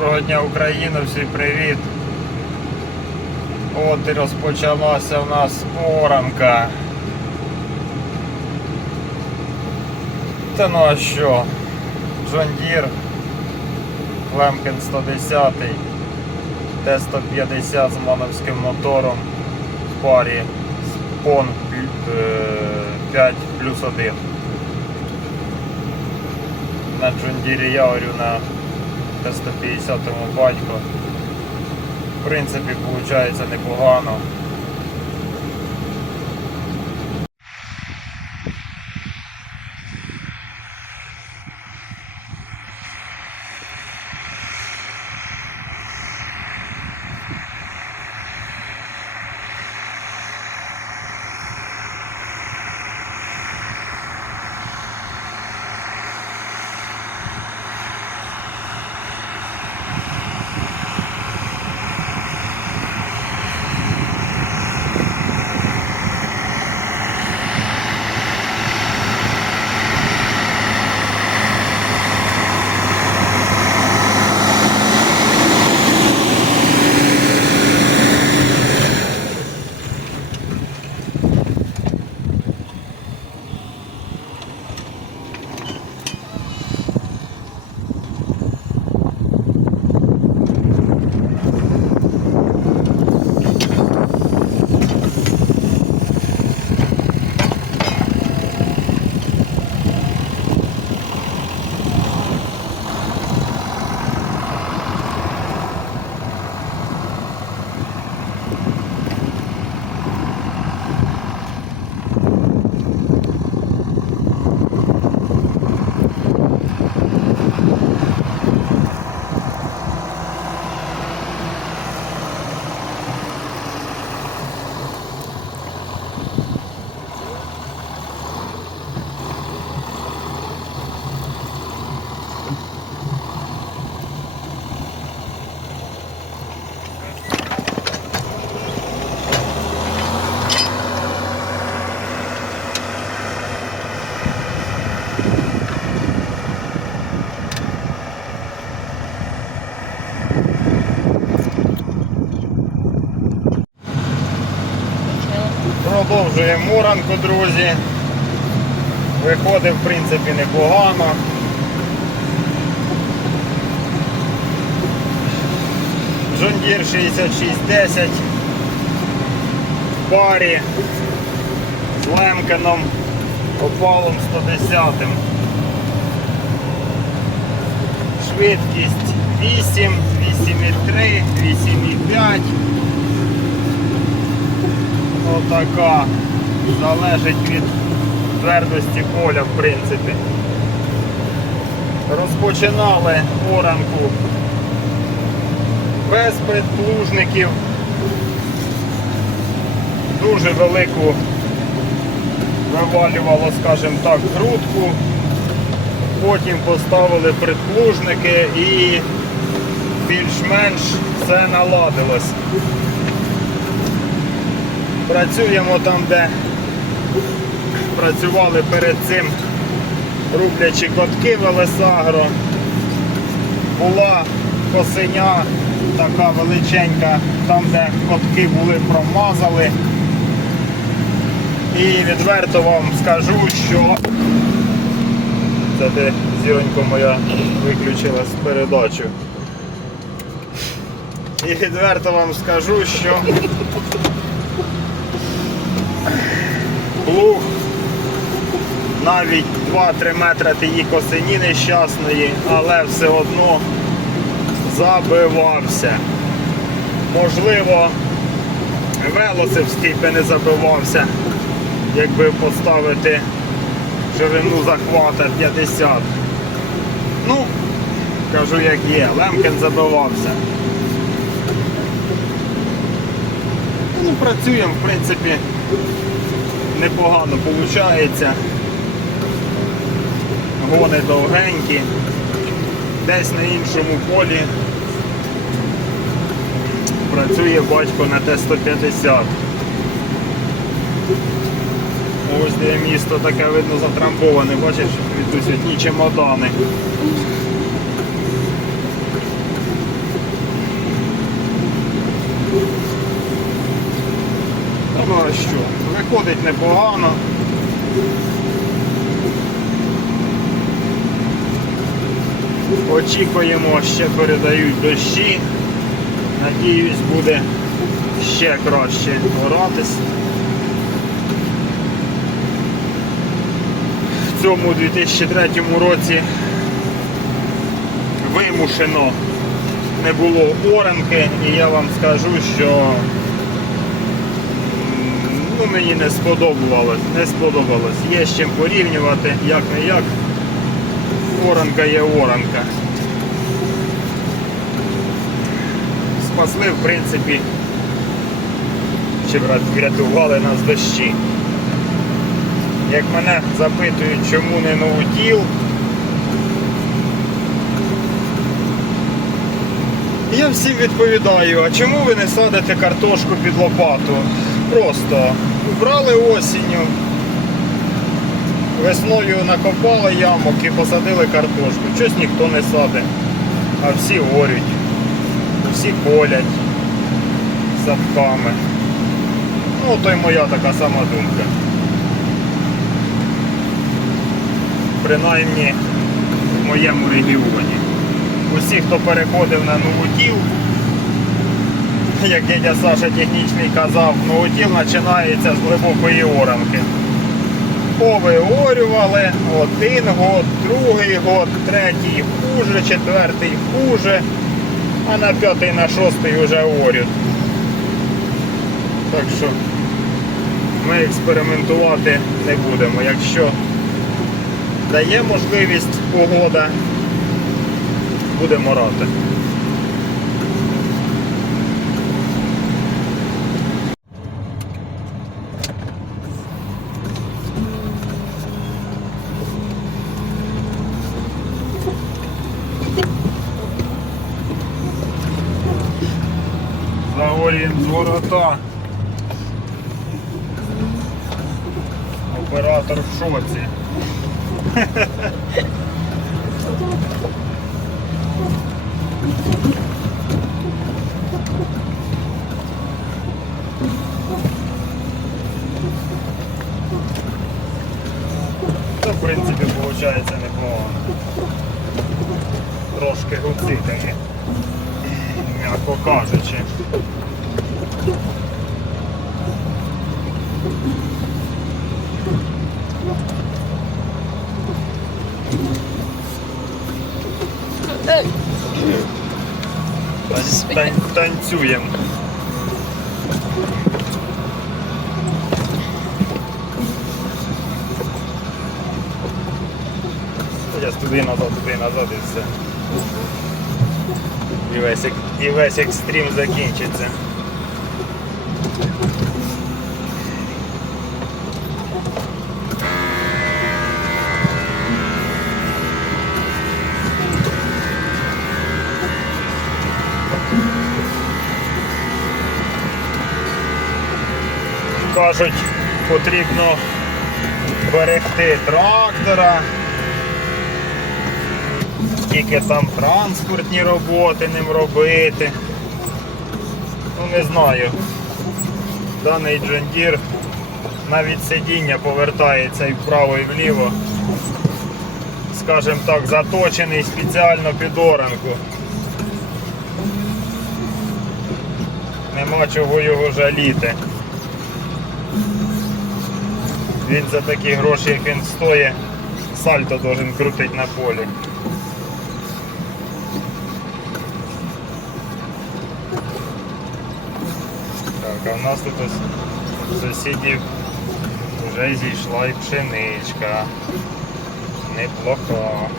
Доброго дня Україна, всім привіт. От і розпочалася у нас оранка. Та ну а що? John Deere, Лемкен 110, Т-150 з моновським мотором в парі з PON 5 плюс 1. На Deere я орю на Т-150 батько. В принципі, виходить непогано. Продовжуємо муранку, друзі. Виходить, в принципі, непогано. Deere 6610 в парі з Лемкеном опалом 110. Швидкість 8, 8,3, 8,5. Отака. Залежить від твердості поля, в принципі. Розпочинали оранку без предплужників. Дуже велику вивалювало, скажімо так, грудку. Потім поставили предплужники і більш-менш все наладилось. Працюємо там, де працювали перед цим рублячі котки Велесагро. Була косиня така величенька, там, де котки були, промазали. І відверто вам скажу, що це де зіронько моя виключила з передачу. І відверто вам скажу, що плуг навіть 2-3 метри тієї косині нещасної, але все одно забивався. Можливо, велосипський би не забивався, якби поставити ширину захвата 50. Ну, кажу як є, Лемкен забивався. Ну, працюємо, в принципі, непогано виходить. Гони довгенькі. Десь на іншому полі працює батько на Т-150. Ось де місто таке видно затрамбоване, бачиш, відуть одні чемодани. Ну що? Виходить непогано. Очікуємо, ще передають дощі. Надіюсь, буде ще краще оратись. В цьому 2003 році вимушено не було оранки, і я вам скажу, що ну, мені не сподобалось, не сподобалось. Є з чим порівнювати, як не як. Оранка є оранка. Спасли, в принципі, чи врят- врятували нас дощі. Як мене запитують, чому не ноутіл, я всім відповідаю, а чому ви не садите картошку під лопату? Просто брали осінню, весною накопали ямок і посадили картошку. Щось ніхто не садить, а всі горють, всі полять садками. Ну, то й моя така сама думка. Принаймні в моєму регіоні. Усі, хто переходив на нову новотіл, як дядя Саша технічний казав, новотіл починається з глибокої оранки. Повиорювали один год, другий год, третій хуже, четвертий хуже, а на п'ятий, на шостий вже орють. Так що ми експериментувати не будемо. Якщо дає можливість погода, будемо рати. З ворота. Оператор в шоці. Та, в принципі, виходить непогано. Трошки гуцитами, м'яко кажучи. Тан- тан- Танцюємо. Я туди назад, туди назад і все. І весь, ек- і весь екстрім закінчиться. Кажуть, потрібно берегти трактора, тільки там транспортні роботи ним робити. Ну не знаю. Даний Deere навіть сидіння повертається і вправо, і вліво. Скажем так, заточений спеціально під оранку. Нема чого його жаліти. Він за такі гроші, як він стоїть, сальто должен крутити на полі. Так, а в нас тут ось у сусідів вже зійшла і пшеничка. Неплоха.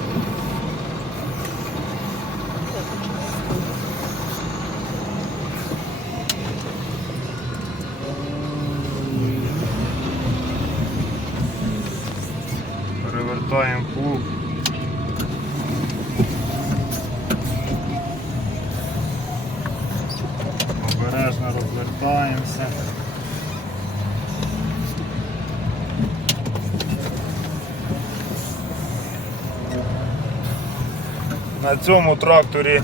Перевертаємо На цьому тракторі,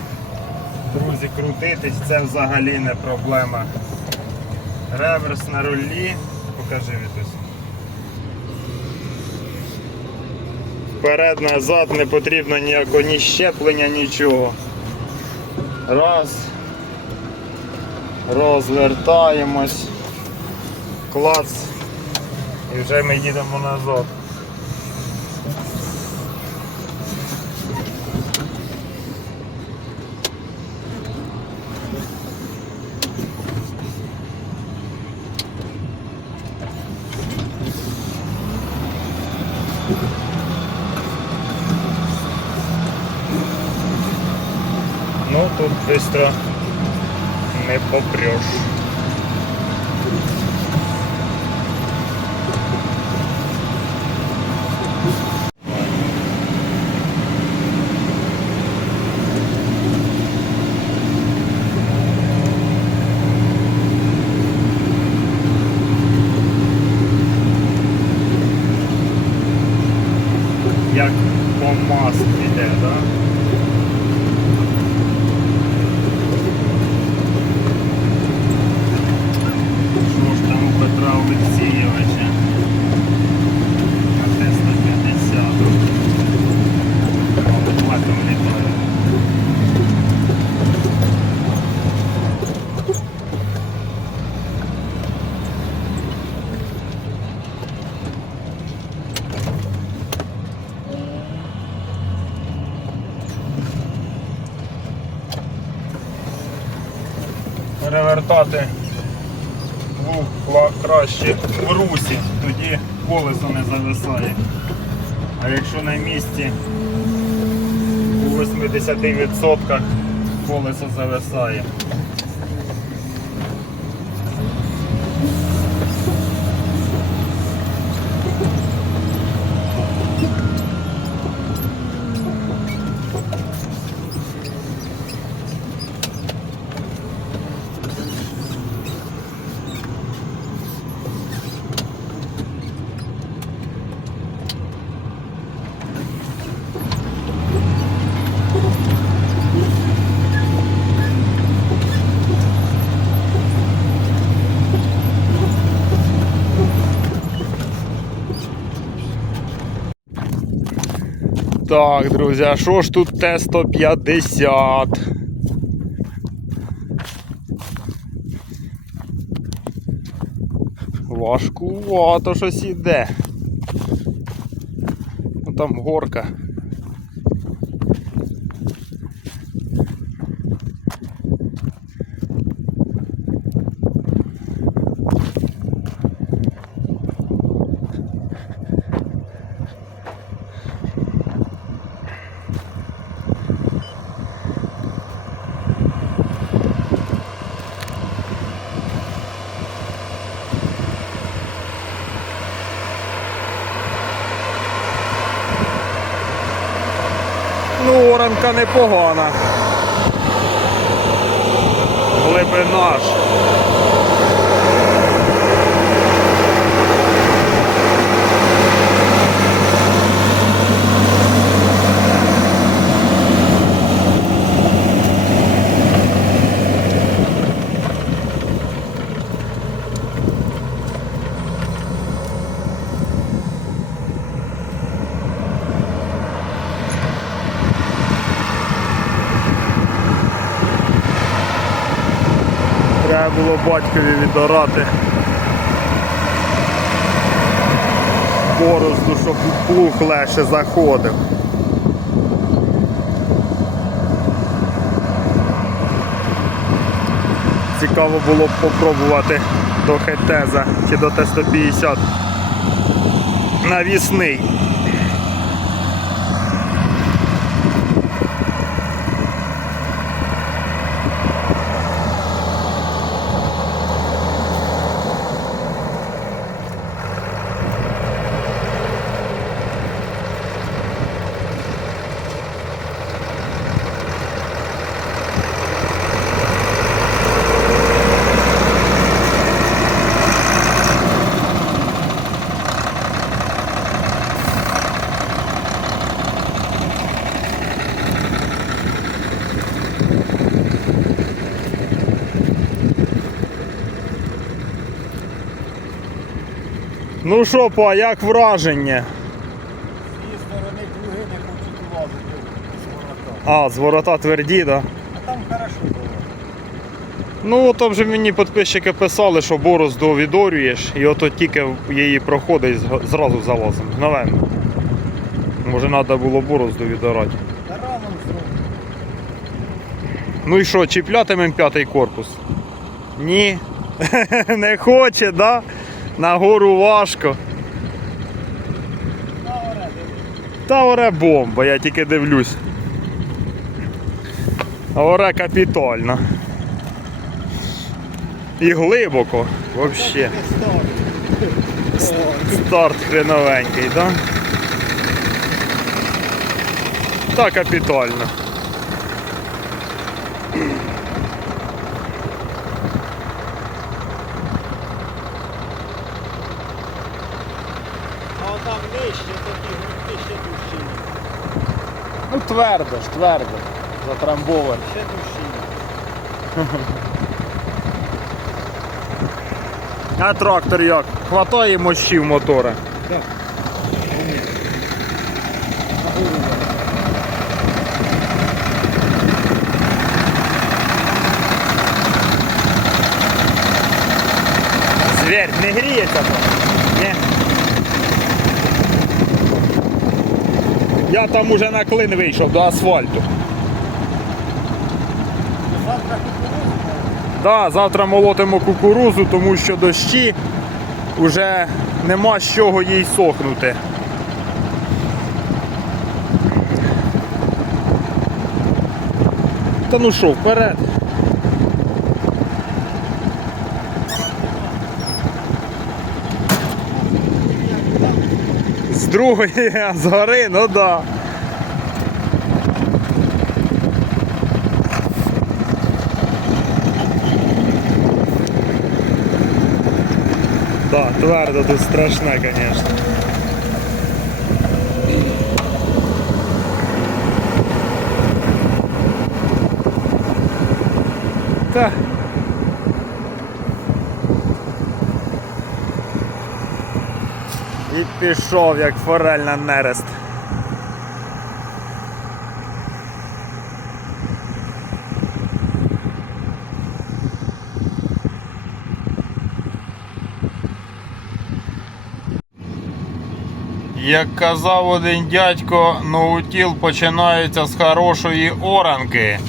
друзі, крутитись це взагалі не проблема. Реверс на рулі. Покажи Вітусь. Вперед, назад не потрібно ніякого ні щеплення, нічого. Раз. Розвертаємось. Клац. І вже ми їдемо назад. Ну, тут быстро не попрешь. Як по маслу. Да? Що ж там у Петра Олексійовича? На Т-150. Латом літає. Перевертати лук краще в русі, тоді колесо не зависає. А якщо на місці у 80% колесо зависає. Так, друзі, а що ж тут Т-150? Важкувато щось іде. Ну там горка. Ну, оранка непогана. Глибина ж. Треба було батькові відорати борозду, щоб плуг легше заходив. Цікаво було б попробувати до хетеза чи до Т-150 навісний. Ну що, па, як враження? З сторони круги не хочуть лазити з ворота. А, з ворота тверді, да? А там хорошо було. Ну, то вже мені підписчики писали, що борозду відорюєш, і ото тільки її проходить, зразу залазимо. Мгновенно. Може треба було борозду відорати. Ну і що, чіплятимем п'ятий корпус? Ні. Не хоче, да? Важко. На оре, дивись. Та оре бомба, я тільки дивлюсь. Оре капітально. І глибоко, взагалі. Старт хреновенький, да? Та капітально. А там нижче, такі грудки ще дужчі. Ну твердо ж, твердо. Затрамбовано. Ще дужчі. А трактор як? Хватає мощів мотора. Так. Зверь, не гріється там? Ні. Я там уже на клин вийшов до асфальту. Завтра кукурузу. Да, завтра молотимо кукурузу, тому що дощі вже нема з чого їй сохнути. Та ну що, вперед. З другої, а з гори, ну да. Да, твердо тут страшне, звісно. Та. І пішов, як форель на нерест. Як казав один дядько, ноутіл починається з хорошої оранки.